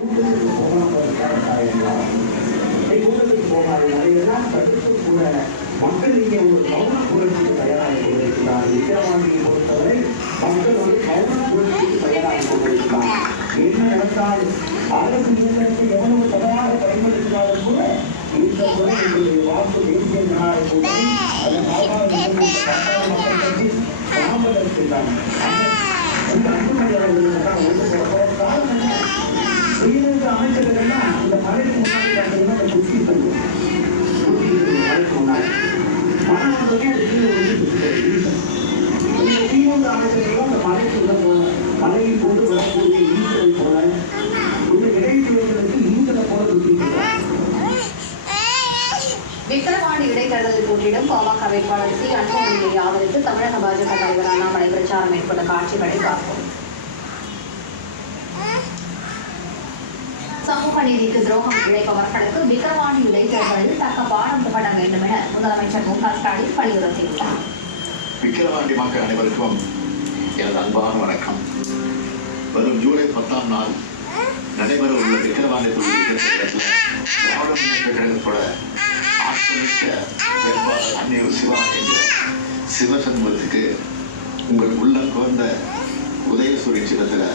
கூட்டத்துக்கு போகாமல் அதையெல்லாம் தடுத்து கூட மக்கள் இங்கே ஒரு கவன புரட்சிக்கு தயாராகி கொண்டிருக்கிறார். விக்கிரவாண்டியை பொறுத்தவரை மக்கள் ஒரு கவன புரட்சிக்கு தயாராகி கொண்டிருக்கிறார். என்ன நடந்தால் அரசு இயந்திரத்தை எவ்வளவு தவறாக பயன்படுத்தினாலும் கூட இந்த முறை எங்களுடைய வாக்கு தேசிய ஜனநாயக கூட்டணி அதன் மக்கள் கட்சி தாமதத்திற்கான இந்த அன்புமணி அவர்களுக்கான உயிரிழந்த அமைச்சர்கள்லாம் இந்த மழைக்கு முன்னாடி பார்த்தீங்கன்னா அந்த குத்தி தருவோம் மழைக்கு முன்னாடி மனம் வந்தோடனே அது திமுக அமைச்சர்களும் அந்த மலைக்கு மலையில் கொண்டு வரக்கூடிய ஈசலை போல இந்த இடைத்தேர்தலுக்கு ஈசலை போல சுற்றிக்கிறார். விக்கிரவாண்டி இடைத்தேர்தலில் போட்டியிடும் பாமக வேட்பாளர் சி அன்புமணியை ஆதரித்து தமிழக பாஜக தலைவர் அண்ணாமலை பிரச்சாரம் மேற்கொண்ட காட்சிகளை பார்ப்போம். சமூக நீதிக்கு துரோகம் இழைப்பவர்களுக்கு விக்கிரவாண்டி இடைத்தேர்தலில் தக்க பாடம் புகட்ட வேண்டும் என முதலமைச்சர் மு க ஸ்டாலின் வலியுறுத்தியுள்ளார். விக்கிரவாண்டி மக்கள் அனைவருக்கும் எனது அன்பான வணக்கம். வரும் ஜூலை 10ஆம் நாள் நடைபெற உள்ள விக்கிரவாண்டி தொகுதியில் திராவிட முன்னேற்ற கழகத்தோட ஆக்கிரமிக்க வேட்பாளர் அன்னையூர் சிவா என்கிற சிவசண்முகத்துக்கு உங்கள் உள்ள குழந்த உதயசூரிய சின்னத்தில்